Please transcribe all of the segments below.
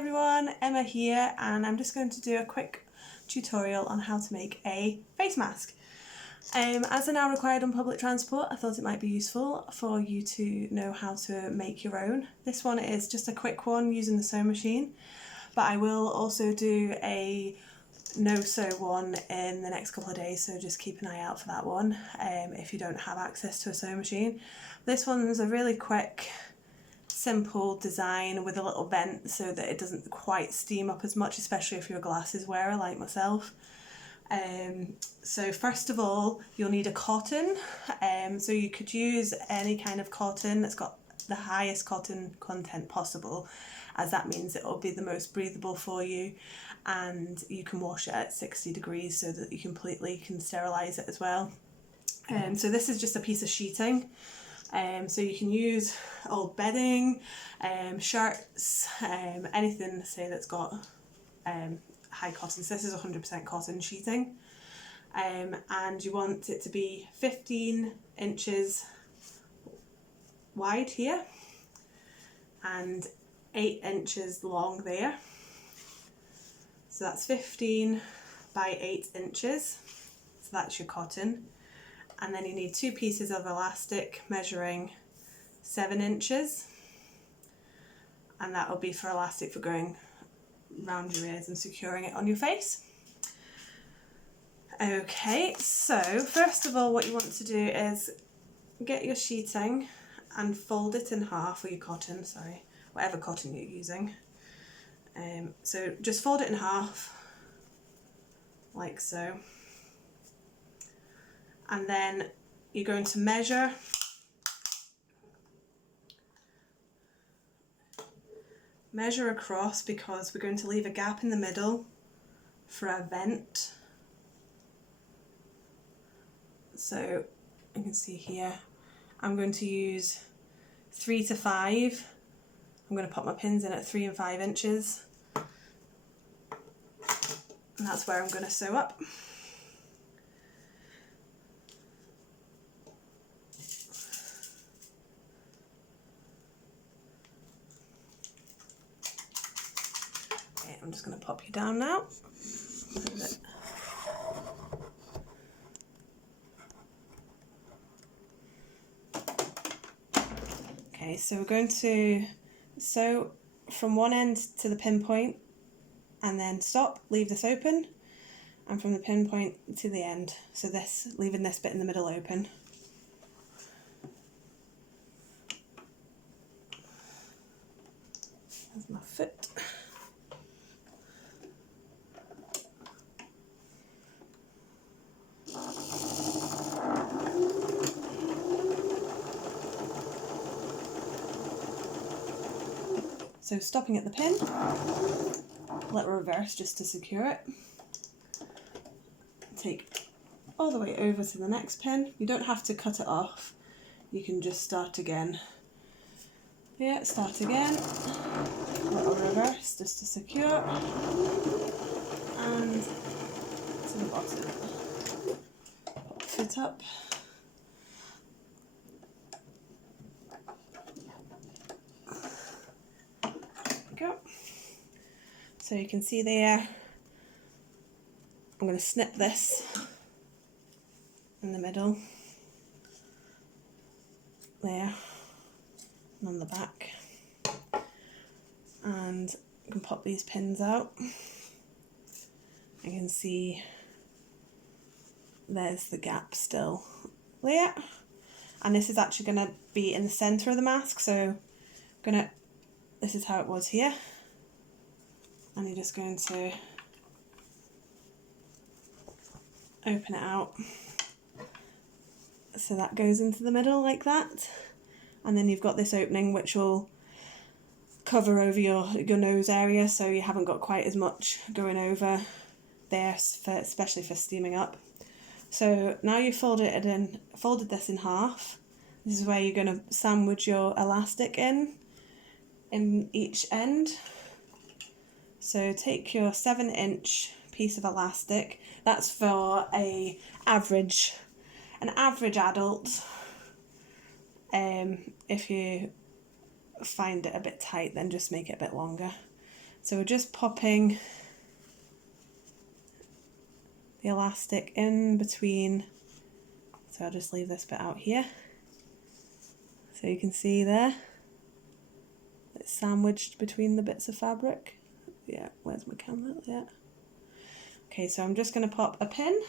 everyone, Emma here, and I'm just going to do a quick tutorial on how to make a face mask. As they're now required on public transport, I thought it might be useful for you to know how to make your own. This one is just a quick one using the sew machine, but I will also do a no-sew one in the next couple of days, so just keep an eye out for that one if you don't have access to a sew machine. This one's a really quick, simple design with a little vent so that it doesn't quite steam up as much, especially if you're a glasses wearer like myself. So first of all, you'll need a cotton, so you could use any kind of cotton that's got the highest cotton content possible, as that means it will be the most breathable for you, and you can wash it at 60 degrees so that you completely can sterilise it as well. So this is just a piece of sheeting. So you can use old bedding, shirts, anything, say, that's got high cotton. So this is 100% cotton sheeting, and you want it to be 15 inches wide here and 8 inches long there. So that's 15 by 8 inches, so that's your cotton. And then you need 2 pieces of elastic measuring 7 inches, and that will be for elastic for going round your ears and securing it on your face. Okay, so first of all what you want to do is get your sheeting and fold it in half, or your cotton, sorry, whatever cotton you're using. So just fold it in half, like so. And then you're going to measure across, because we're going to leave a gap in the middle for a vent. So you can see here, I'm going to use 3 to 5. I'm going to pop my pins in at 3 and 5 inches, and that's where I'm going to sew up. I'm just going to pop you down now. Okay, so we're going to sew from one end to the pinpoint and then stop, leave this open, and from the pinpoint to the end, so this, leaving this bit in the middle open. There's my foot. So stopping at the pin, let reverse just to secure it. Take all the way over to the next pin. You don't have to cut it off, you can just start again. Yeah, start again, little reverse just to secure, and to the bottom. Pop the foot up. Go. So you can see there, I'm going to snip this in the middle there and on the back, and you can pop these pins out. You can see there's the gap still there, and this is actually going to be in the centre of the mask, so this is how it was here, and you're just going to open it out so that goes into the middle like that, and then you've got this opening which will cover over your nose area, so you haven't got quite as much going over there, especially for steaming up. So now you've folded this in half. This is where you're going to sandwich your elastic in each end. So take your 7-inch piece of elastic. That's for an average adult. If you find it a bit tight, then just make it a bit longer. So we're just popping the elastic in between, so I'll just leave this bit out here. So you can see there, it's sandwiched between the bits of fabric. Yeah, where's my camera? Yeah. Okay, so I'm just going to pop a pin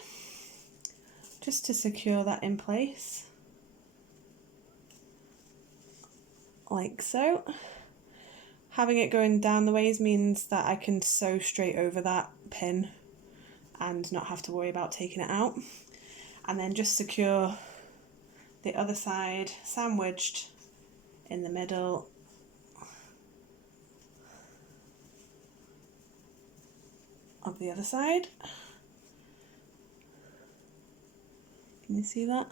just to secure that in place, like so. Having it going down the ways means that I can sew straight over that pin and not have to worry about taking it out. And then just secure the other side, sandwiched in the middle. Of the other side. Can you see that?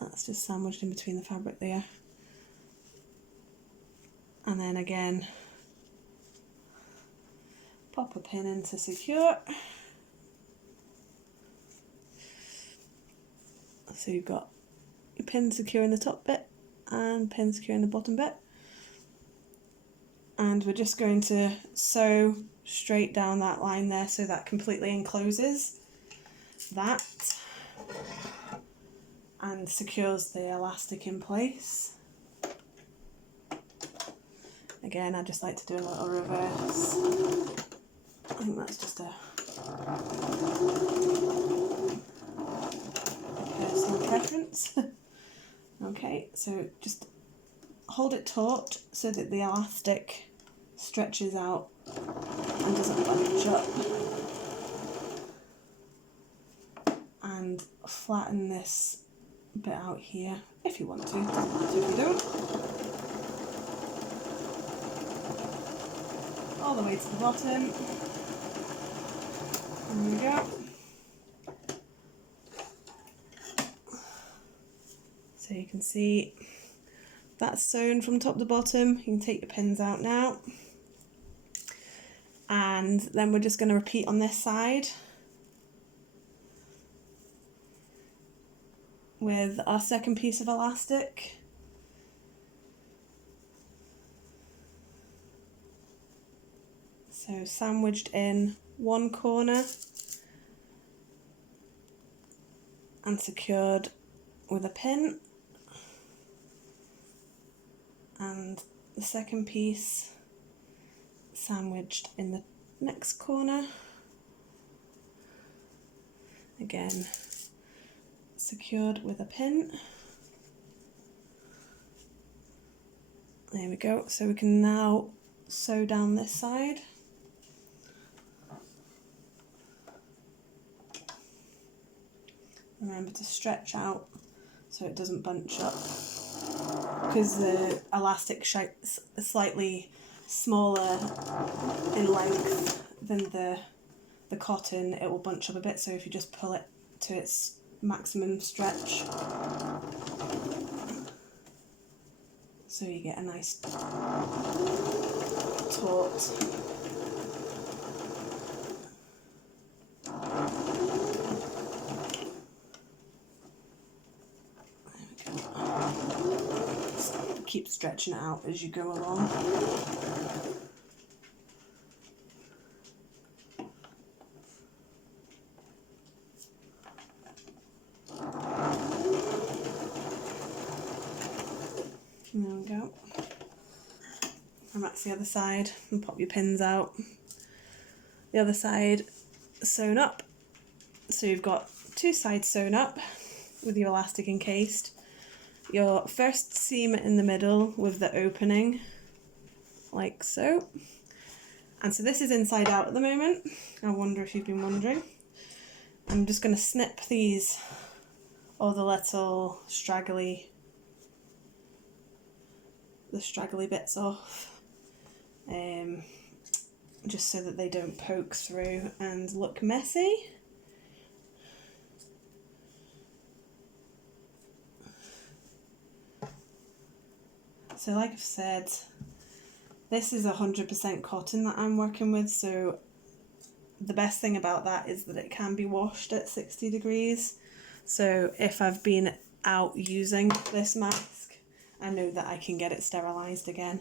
That's just sandwiched in between the fabric there. And then again, pop a pin in to secure. So you've got your pin securing the top bit and pin securing the bottom bit. And we're just going to sew straight down that line there so that completely encloses that and secures the elastic in place. Again, I just like to do a little reverse. I think that's just a personal preference. Okay, so just hold it taut so that the elastic stretches out and doesn't bunch up, and flatten this bit out here if you want to, doesn't matter if you don't. All the way to the bottom. There we go. So you can see that's sewn from top to bottom. You can take your pins out now. And then we're just going to repeat on this side with our second piece of elastic. So sandwiched in one corner and secured with a pin, and the second piece sandwiched in the next corner, again secured with a pin. There we go. So we can now sew down this side. Remember to stretch out so it doesn't bunch up, because the elastic shape's slightly smaller in length than the cotton, it will bunch up a bit, so if you just pull it to its maximum stretch, so you get a nice taut. Keep stretching it out as you go along. There we go. And that's the other side, and pop your pins out. The other side sewn up. So you've got two sides sewn up with your elastic encased. Your first seam in the middle with the opening, like so. And so this is inside out at the moment. I wonder if you've been wondering. I'm just going to snip these, all the little straggly bits off, just so that they don't poke through and look messy. So like I've said, this is 100% cotton that I'm working with, so the best thing about that is that it can be washed at 60 degrees. So if I've been out using this mask, I know that I can get it sterilised again.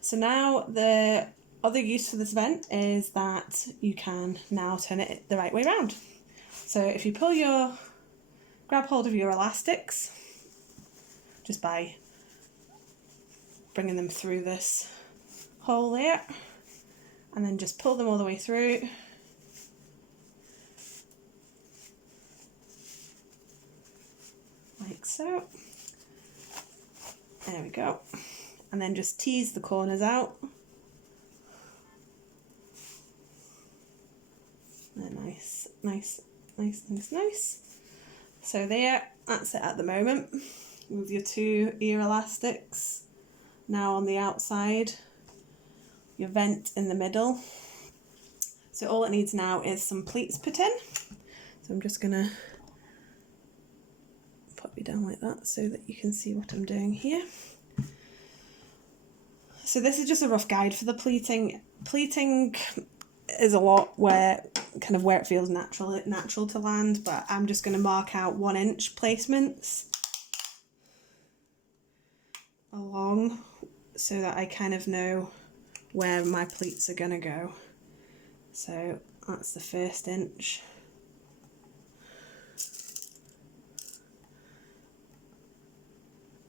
So now the other use for this vent is that you can now turn it the right way around. So if you grab hold of your elastics, just by bringing them through this hole there, and then just pull them all the way through. Like so. There we go. And then just tease the corners out. They're nice. So there, that's it at the moment. With your 2 ear elastics. Now on the outside, your vent in the middle. So all it needs now is some pleats put in. So I'm just gonna pop you down like that so that you can see what I'm doing here. So this is just a rough guide for the pleating. Pleating is a lot where it feels natural to land, but I'm just going to mark out 1 inch placements along so that I kind of know where my pleats are going to go. So that's the 1st inch.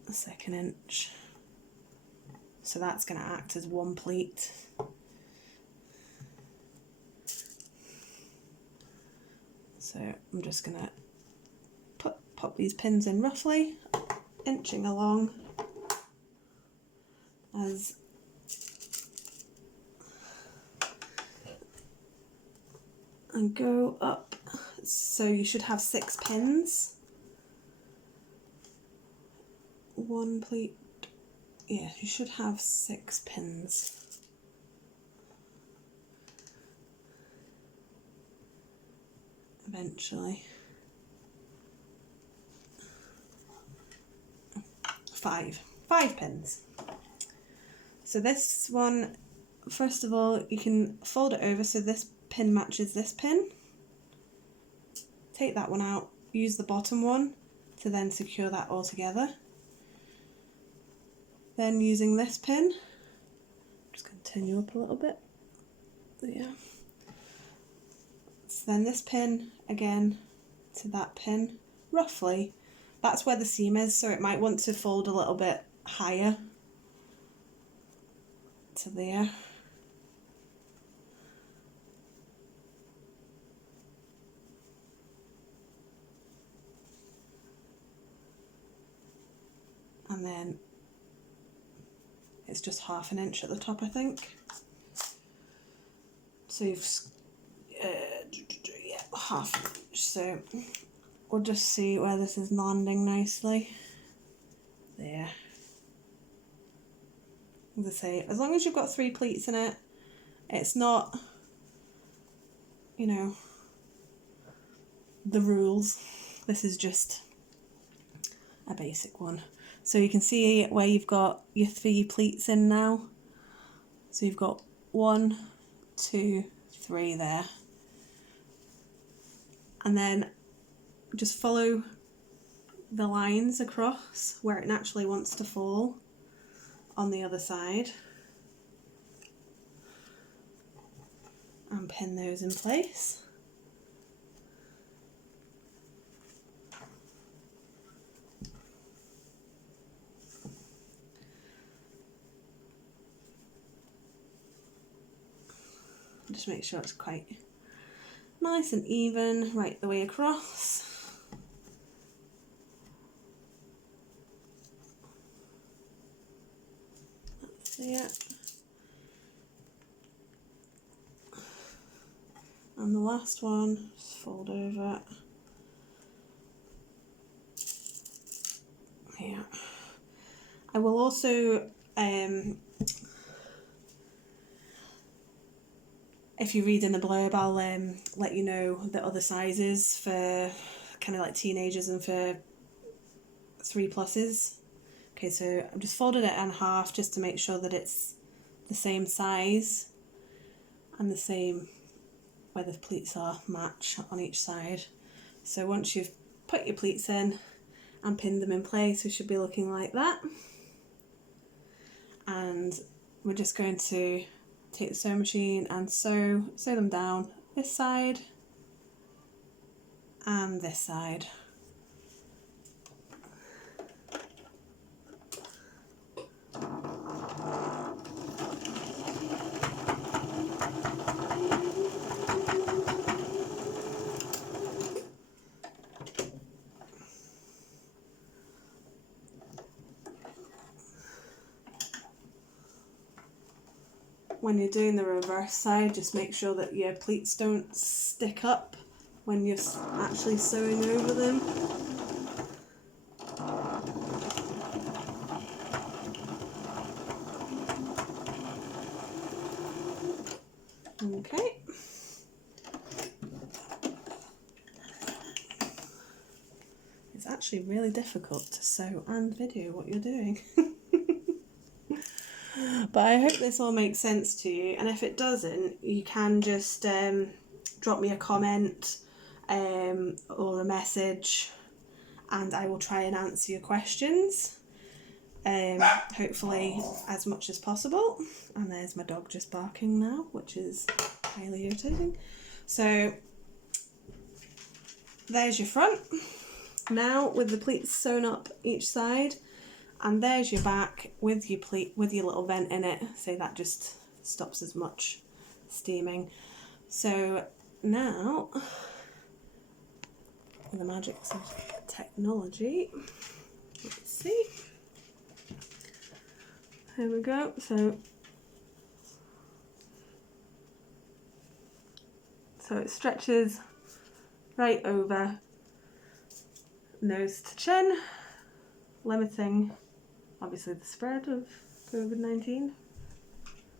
The 2nd inch. So that's going to act as 1 pleat. So I'm just going to pop these pins in roughly, inching along and go up. So you should have 6 pins. 1 pleat. Yeah, you should have 6 pins. Eventually. 5 pins. So this one, first of all, you can fold it over so this pin matches this pin. Take that one out, use the bottom one to then secure that all together. Then using this pin, just going to turn you up a little bit. Yeah. So then this pin again to that pin, roughly. That's where the seam is, so it might want to fold a little bit higher to there. And then it's just 1/2 inch at the top, I think. So you've, yeah, 1/2 inch. So we'll just see where this is landing nicely. There. As I say, as long as you've got 3 pleats in it, it's not, you know, the rules. This is just a basic one. So you can see where you've got your 3 pleats in now. So you've got 1, 2, 3 there. And then just follow the lines across where it naturally wants to fall on the other side. And pin those in place. Just make sure it's quite nice and even right the way across. That's it. And the last one, just fold over. Yeah. I will also if you read in the blurb, I'll let you know the other sizes for kind of like teenagers and for 3+s. Okay, so I've just folded it in half just to make sure that it's the same size and the same where the pleats are match on each side. So once you've put your pleats in and pinned them in place, we should be looking like that. And we're just going to take the sewing machine and sew them down this side and this side. When you're doing the reverse side, just make sure that your pleats don't stick up when you're actually sewing over them. Okay. It's actually really difficult to sew and video what you're doing. But I hope this all makes sense to you, and if it doesn't, you can just drop me a comment or a message and I will try and answer your questions, hopefully as much as possible. And there's my dog just barking now, which is highly irritating. So there's your front. Now with the pleats sewn up each side, and there's your back with your pleat with your little vent in it, so that just stops as much steaming. So now, with the magic of technology, let's see. Here we go. So it stretches right over nose to chin, limiting obviously the spread of COVID-19,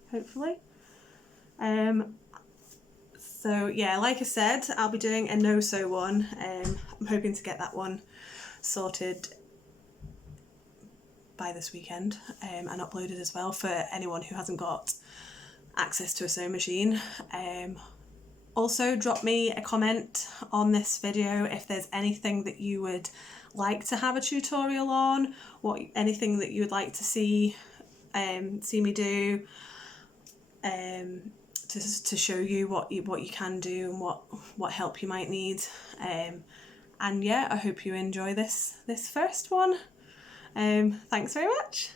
hopefully. So yeah, like I said, I'll be doing a no-sew one. I'm hoping to get that one sorted by this weekend and uploaded as well for anyone who hasn't got access to a sewing machine. Also, drop me a comment on this video if there's anything that you would like to have a tutorial on, anything that you would like to see me do, to show you what you can do and what help you might need. And yeah, I hope you enjoy this first one. Thanks very much.